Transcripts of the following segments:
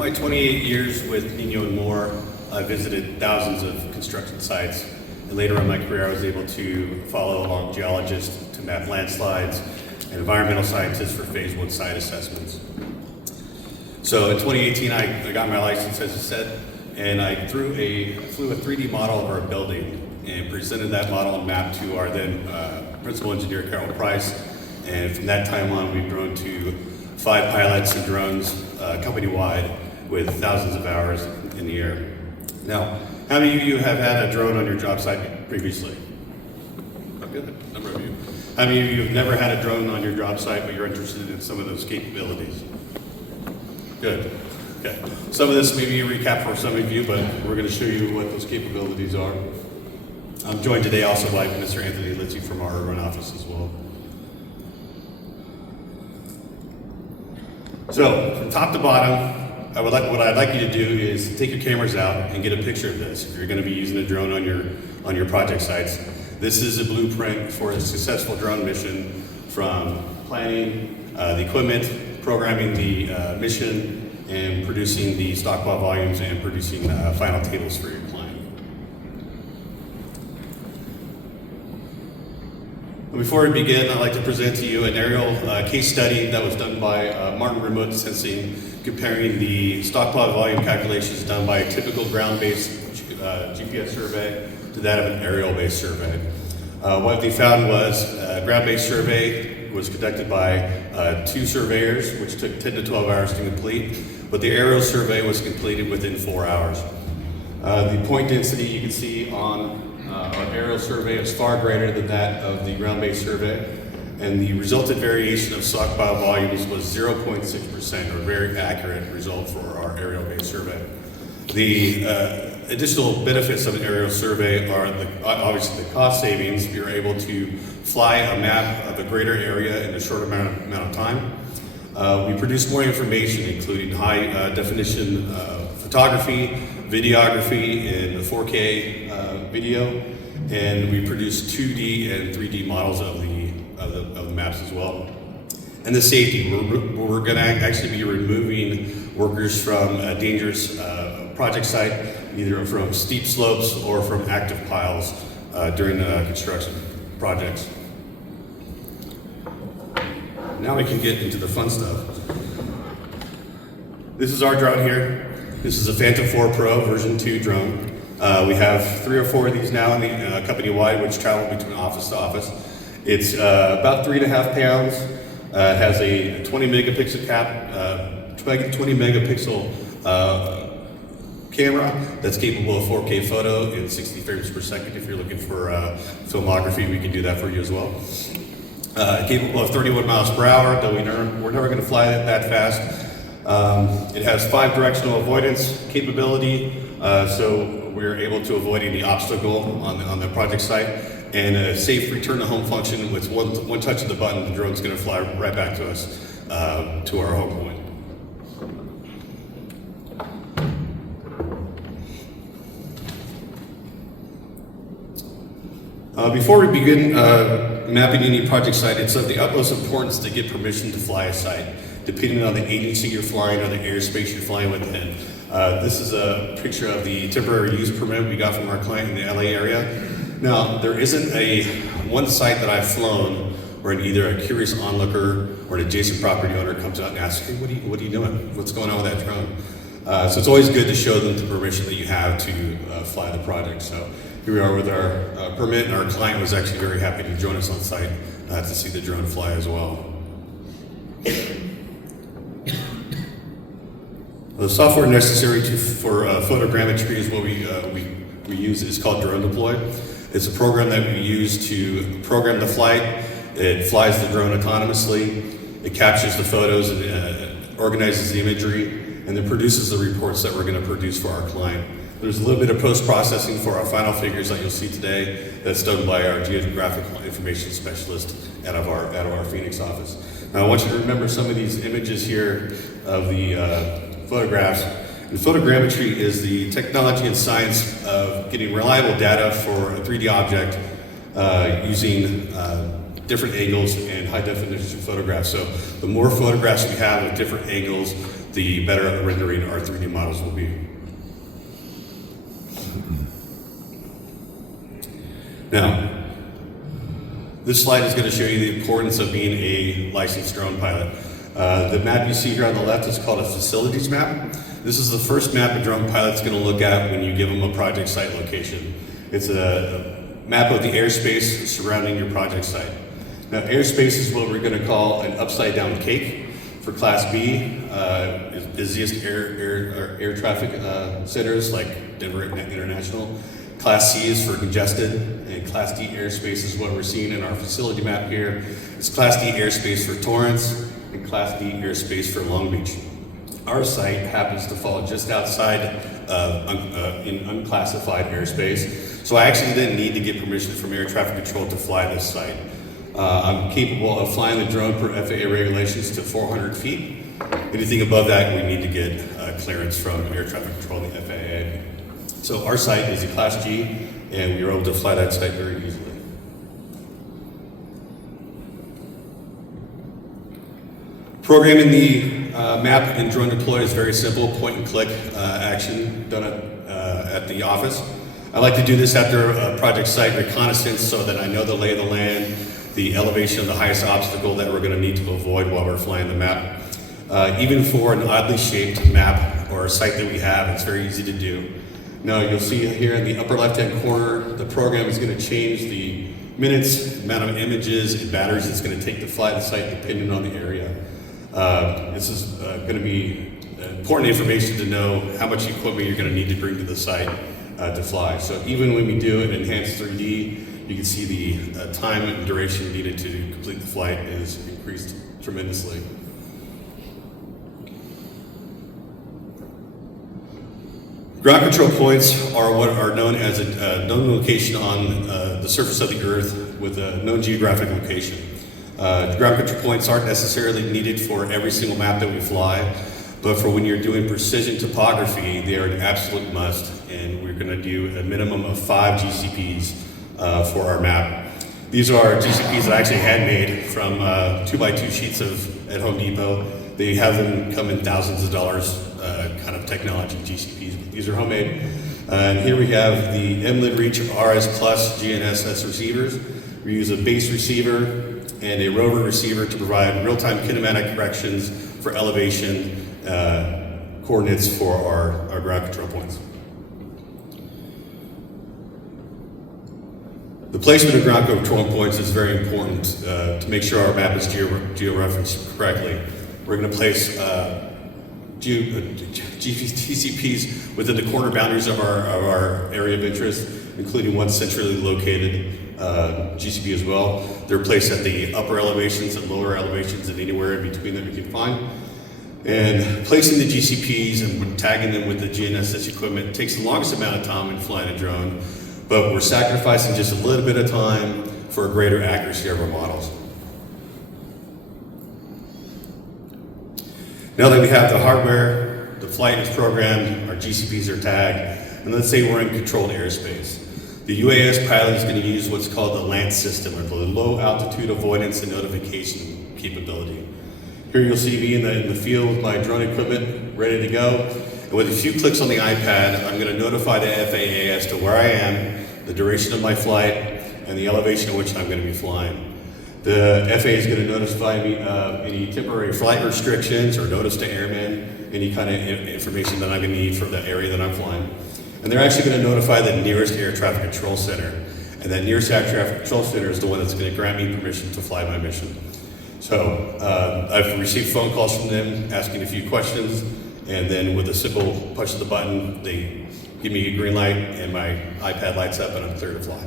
my 28 years with Ninyo Moore, I visited thousands of construction sites, and later in my career I was able to follow along geologists to map landslides and environmental scientists for phase 1 site assessments. So in 2018 I got my license, as I said, and I flew a 3D model of our building and presented that model and map to our then principal engineer, Carol Price, and from that time on we've grown to 5 pilots and drones company-wide with thousands of hours in the air. Now, how many of you have had a drone on your job site previously? A good number of you. How many of you have never had a drone on your job site but you're interested in some of those capabilities? Good. Okay. Some of this may be a recap for some of you, but we're going to show you what those capabilities are. I'm joined today also by Mr. Anthony Litzy from our urban office as well. So, from top to bottom, what I'd like you to do is take your cameras out and get a picture of this. If you're going to be using a drone on your project sites, this is a blueprint for a successful drone mission, from planning the equipment, programming the mission, and producing the stockpile volumes and producing final tables for your client. Before we begin, I'd like to present to you an aerial case study that was done by Martin Remote Sensing, comparing the stockpile volume calculations done by a typical ground-based GPS survey to that of an aerial-based survey. What they found was a ground-based survey was conducted by 2 surveyors, which took 10 to 12 hours to complete, but the aerial survey was completed within 4 hours. The point density you can see on our aerial survey is far greater than that of the ground-based survey, and the resultant variation of stockpile volumes was 0.6%, or a very accurate result for our aerial-based survey. The additional benefits of an aerial survey are obviously the cost savings. You're able to fly a map of a greater area in a short amount of time. We produce more information, including high definition photography, videography, and 4K video, and we produce 2D and 3D models of the maps as well. And the safety, we're going to actually be removing workers from a dangerous project site, either from steep slopes or from active piles during construction projects. Now we can get into the fun stuff. This is our drone here. This is a Phantom 4 Pro version 2 drone. We have 3 or 4 of these now in the company-wide, which travel between office to office. It's about 3.5 pounds. It has a 20 megapixel camera that's capable of 4K photo in 60 frames per second. If you're looking for filmography, we can do that for you as well. Capable of 31 miles per hour, though we're never going to fly it that fast. It has 5 directional avoidance capability, so we're able to avoid any obstacle on the project site, and a safe return to home function. With one touch of the button, the drone's going to fly right back to us, to our home point. Before we begin mapping any project site, it's of the utmost importance to get permission to fly a site, depending on the agency you're flying or the airspace you're flying within. This is a picture of the temporary use permit we got from our client in the LA area. Now, there isn't one site that I've flown where either a curious onlooker or an adjacent property owner comes out and asks, hey, what are you doing? What's going on with that drone? So it's always good to show them the permission that you have to fly the project. So here we are with our permit, and our client was actually very happy to join us on site to see the drone fly as well. The software necessary for photogrammetry is what we use. It's called Drone Deploy. It's a program that we use to program the flight. It flies the drone autonomously. It captures the photos and organizes the imagery, and then produces the reports that we're going to produce for our client. There's a little bit of post-processing for our final figures that you'll see today that's done by our geographical information specialist out of our Phoenix office. Now I want you to remember some of these images here of the photographs. And photogrammetry is the technology and science of getting reliable data for a 3D object using different angles and high definition photographs. So the more photographs we have at different angles, the better rendering our 3D models will be. Now, this slide is going to show you the importance of being a licensed drone pilot. The map you see here on the left is called a facilities map. This is the first map a drone pilot's going to look at when you give them a project site location. It's a map of the airspace surrounding your project site. Now, airspace is what we're going to call an upside down cake. For Class B, busiest air traffic centers like Denver International. Class C is for congested, and Class D airspace is what we're seeing in our facility map here. It's Class D airspace for Torrance and Class D airspace for Long Beach. Our site happens to fall just outside in unclassified airspace, so I actually didn't need to get permission from air traffic control to fly this site. I'm capable of flying the drone per FAA regulations to 400 feet. Anything above that, we need to get clearance from air traffic control and the FAA. So our site is a Class G, and we were able to fly that site very easily. Programming the map in drone deploy is very simple, point and click action done at the office. I like to do this after a project site reconnaissance so that I know the lay of the land, the elevation of the highest obstacle that we're going to need to avoid while we're flying the map. Even for an oddly shaped map or a site that we have, it's very easy to do. Now you'll see here in the upper left-hand corner, the program is going to change the minutes, amount of images, and batteries it's going to take to fly the site depending on the area. This is going to be important information to know how much equipment you're going to need to bring to the site to fly. So even when we do an enhanced 3D, you can see the time and duration needed to complete the flight is increased tremendously. Ground control points are what are known as a known location on the surface of the Earth with a known geographic location. Ground control points aren't necessarily needed for every single map that we fly, but for when you're doing precision topography, they are an absolute must, and we're going to do a minimum of 5 GCPs for our map. These are GCPs that I actually handmade from 2x2 sheets at Home Depot. They have them come in thousands of dollars kind of technology GCPs. These are homemade. And here we have the MLID Reach RS Plus GNSS receivers. We use a base receiver and a rover receiver to provide real-time kinematic corrections for elevation coordinates for our ground control points. The placement of ground control points is very important to make sure our map is geo-referenced correctly. We're going to place GCPs within the corner boundaries of our area of interest, including one centrally located GCP as well. They're placed at the upper elevations and lower elevations and anywhere in between that we can find. And placing the GCPs and tagging them with the GNSS equipment takes the longest amount of time when flying a drone, but we're sacrificing just a little bit of time for a greater accuracy of our models. Now that we have the hardware, the flight is programmed, our GCPs are tagged, and let's say we're in controlled airspace. The UAS pilot is going to use what's called the LANC system, or the Low Altitude Avoidance and Notification capability. Here you'll see me in the field with my drone equipment ready to go. And with a few clicks on the iPad, I'm going to notify the FAA as to where I am, the duration of my flight, and the elevation at which I'm going to be flying. The FAA is going to notify me of any temporary flight restrictions or notice to airmen, any kind of information that I'm going to need for the area that I'm flying. And they're actually going to notify the nearest air traffic control center. And that nearest air traffic control center is the one that's going to grant me permission to fly my mission. So I've received phone calls from them asking a few questions, and then with a simple push of the button, they give me a green light and my iPad lights up and I'm clear to fly.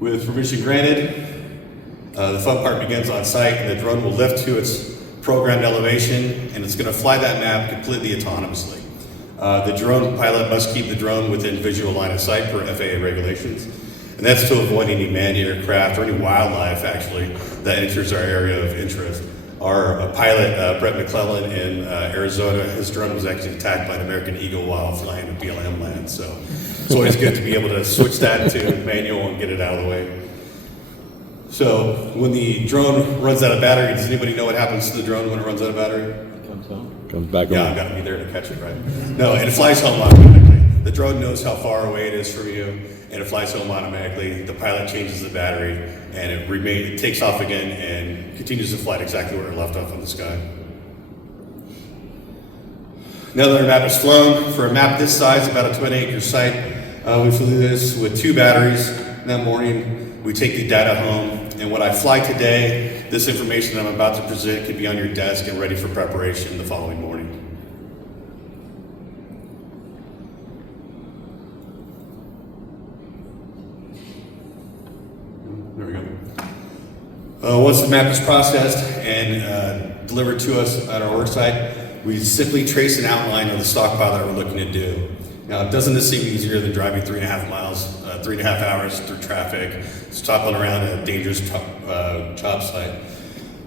With permission granted, the fun part begins on site, and the drone will lift to its programmed elevation, and it's going to fly that map completely autonomously. The drone pilot must keep the drone within visual line of sight per FAA regulations, and that's to avoid any manned aircraft or any wildlife, actually, that enters our area of interest. Our pilot, Brett McClellan in Arizona, his drone was actually attacked by an American Eagle while flying a BLM land, so it's always good to be able to switch that to manual and get it out of the way. So when the drone runs out of battery, does anybody know what happens to the drone when it runs out of battery? Comes back Yeah, on. I've got to be there to catch it, right? No, and it flies home automatically. The drone knows how far away it is from you, and it flies home automatically. The pilot changes the battery, and it takes off again and continues the flight exactly where it left off in the sky. Now that our map is flown, for a map this size, about a 20-acre site, we flew this with 2 batteries. That morning, we take the data home, and when I fly today, this information that I'm about to present can be on your desk and ready for preparation the following morning. There we go. Once the map is processed and delivered to us at our work site, we simply trace an outline of the stockpile that we're looking to do. Now, doesn't this seem easier than driving 3.5 miles, 3.5 hours through traffic, stopping around a dangerous job site?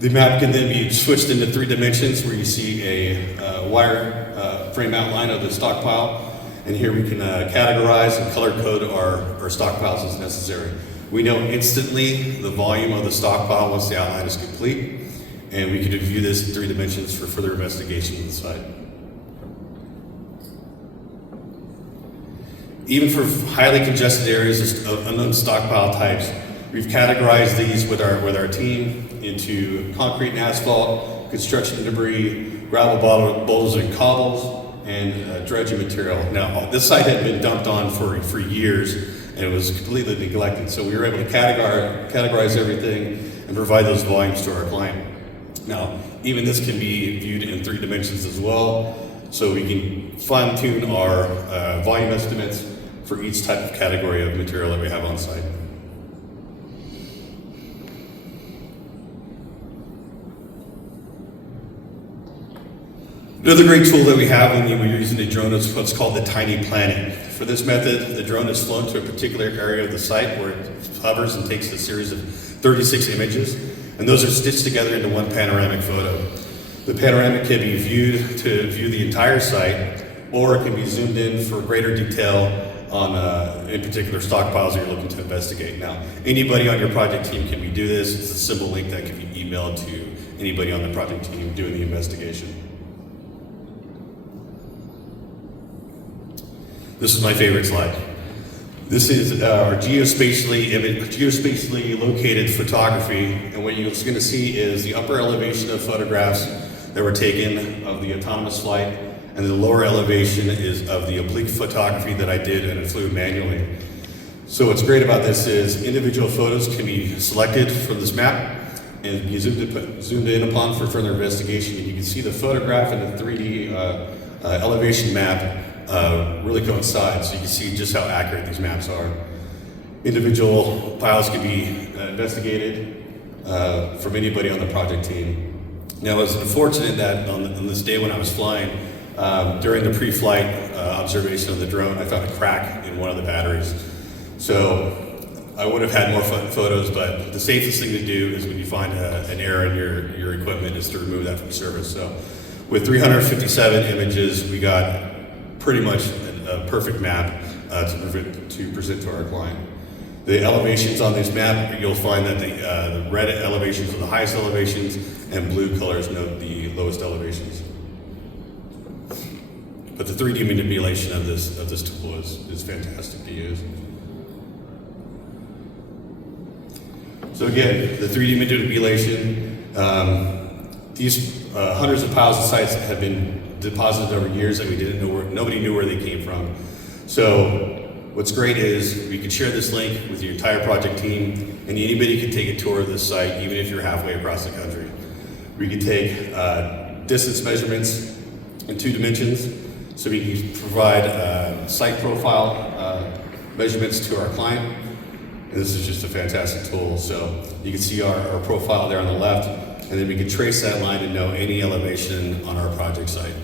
The map can then be switched into 3 dimensions where you see a wire frame outline of the stockpile. And here we can categorize and color code our stockpiles as necessary. We know instantly the volume of the stockpile once the outline is complete, and we can view this in 3 dimensions for further investigation of the site. Even for highly congested areas of unknown stockpile types, we've categorized these with our team into concrete and asphalt, construction debris, gravel boulders and cobbles, and dredging material. Now, this site had been dumped on for years, and it was completely neglected. So we were able to categorize everything and provide those volumes to our client. Now, even this can be viewed in 3 dimensions as well, so we can fine-tune our volume estimates for each type of category of material that we have on site. Another great tool that we have when we're using the drone is what's called the tiny planning. For this method, the drone is flown to a particular area of the site where it hovers and takes a series of 36 images, and those are stitched together into one panoramic photo. The panoramic can be viewed to view the entire site, or it can be zoomed in for greater detail on, in particular, stockpiles you're looking to investigate. Now, anybody on your project team can do this. It's a simple link that can be emailed to anybody on the project team doing the investigation. This is my favorite slide. This is our geospatially located photography, and what you're going to see is the upper elevation of photographs that were taken of the autonomous flight, and the lower elevation is of the oblique photography that I did and it flew manually. So what's great about this is individual photos can be selected from this map and be zoomed in upon for further investigation, and you can see the photograph and the 3D elevation map really coincide, so you can see just how accurate these maps are. Individual piles can be investigated from anybody on the project team. Now, it was unfortunate that on this day when I was flying, during the pre-flight observation of the drone, I found a crack in one of the batteries. So I would have had more photos, but the safest thing to do is when you find an error in your equipment is to remove that from service. So with 357 images, we got pretty much a perfect map to present to our client. The elevations on this map, you'll find that the red elevations are the highest elevations, and blue colors note the lowest elevations. But the 3D manipulation of this tool is fantastic to use. So again, the 3D manipulation, these hundreds of piles of sites have been deposited over years that we didn't know nobody knew where they came from. So what's great is we can share this link with your entire project team, and anybody can take a tour of this site, even if you're halfway across the country. We can take distance measurements in 2 dimensions, so we can provide site profile measurements to our client. And this is just a fantastic tool. So you can see our profile there on the left, and then we can trace that line and know any elevation on our project site.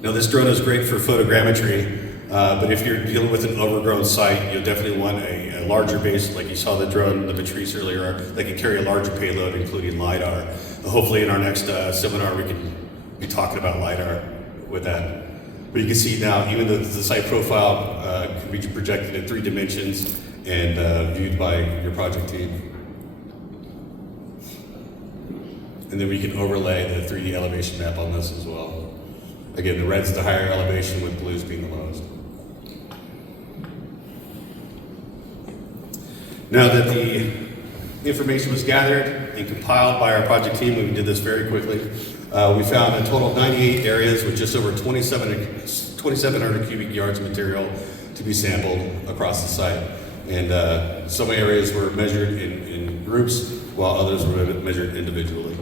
Now, this drone is great for photogrammetry, but if you're dealing with an overgrown site, you'll definitely want a larger base, like you saw the drone, the Patrice earlier, that can carry a larger payload, including LiDAR. Hopefully in our next seminar, we can be talking about LiDAR with that. But you can see now, even though the site profile can be projected in 3 dimensions and viewed by your project team. And then we can overlay the 3D elevation map on this as well. Again, the red's the higher elevation with blues being the lowest. Now that the information was gathered and compiled by our project team, we did this very quickly. We found a total of 98 areas with just over 2,700 cubic yards of material to be sampled across the site. And some areas were measured in groups, while others were measured individually.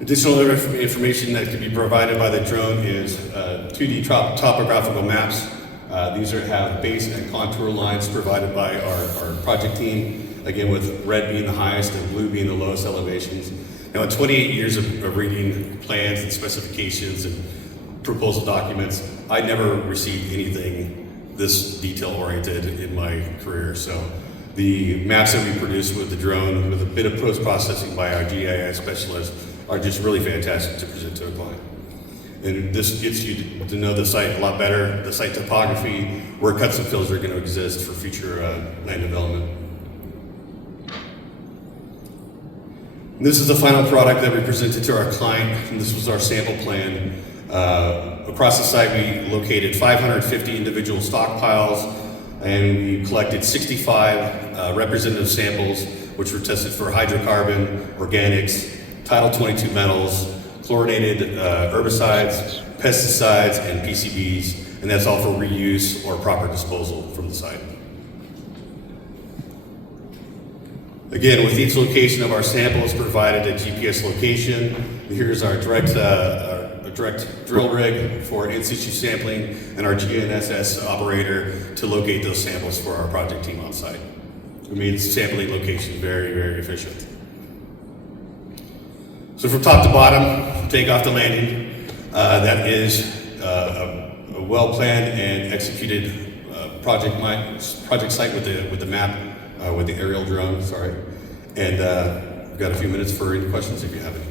Additional information that can be provided by the drone is 2D topographical maps. These have base and contour lines provided by our project team, again with red being the highest and blue being the lowest elevations. Now in 28 years of reading plans and specifications and proposal documents, I never received anything this detail-oriented in my career. So the maps that we produce with the drone, with a bit of post-processing by our GIS specialist, are just really fantastic to present to a client. And this gets you to know the site a lot better, the site topography, where cuts and fills are going to exist for future land development. And this is the final product that we presented to our client, and this was our sample plan. Across the site, we located 550 individual stockpiles, and we collected 65 representative samples, which were tested for hydrocarbon, organics, Title 22 metals, chlorinated herbicides, pesticides, and PCBs, and that's all for reuse or proper disposal from the site. Again, with each location of our samples provided a GPS location. Here's our direct drill rig for in-situ sampling and our GNSS operator to locate those samples for our project team on site. It made sampling location very, very efficient. So from top to bottom, takeoff to landing, that is a well-planned and executed project site with the map, with the aerial drone, sorry. And we've got a few minutes for any questions if you have any.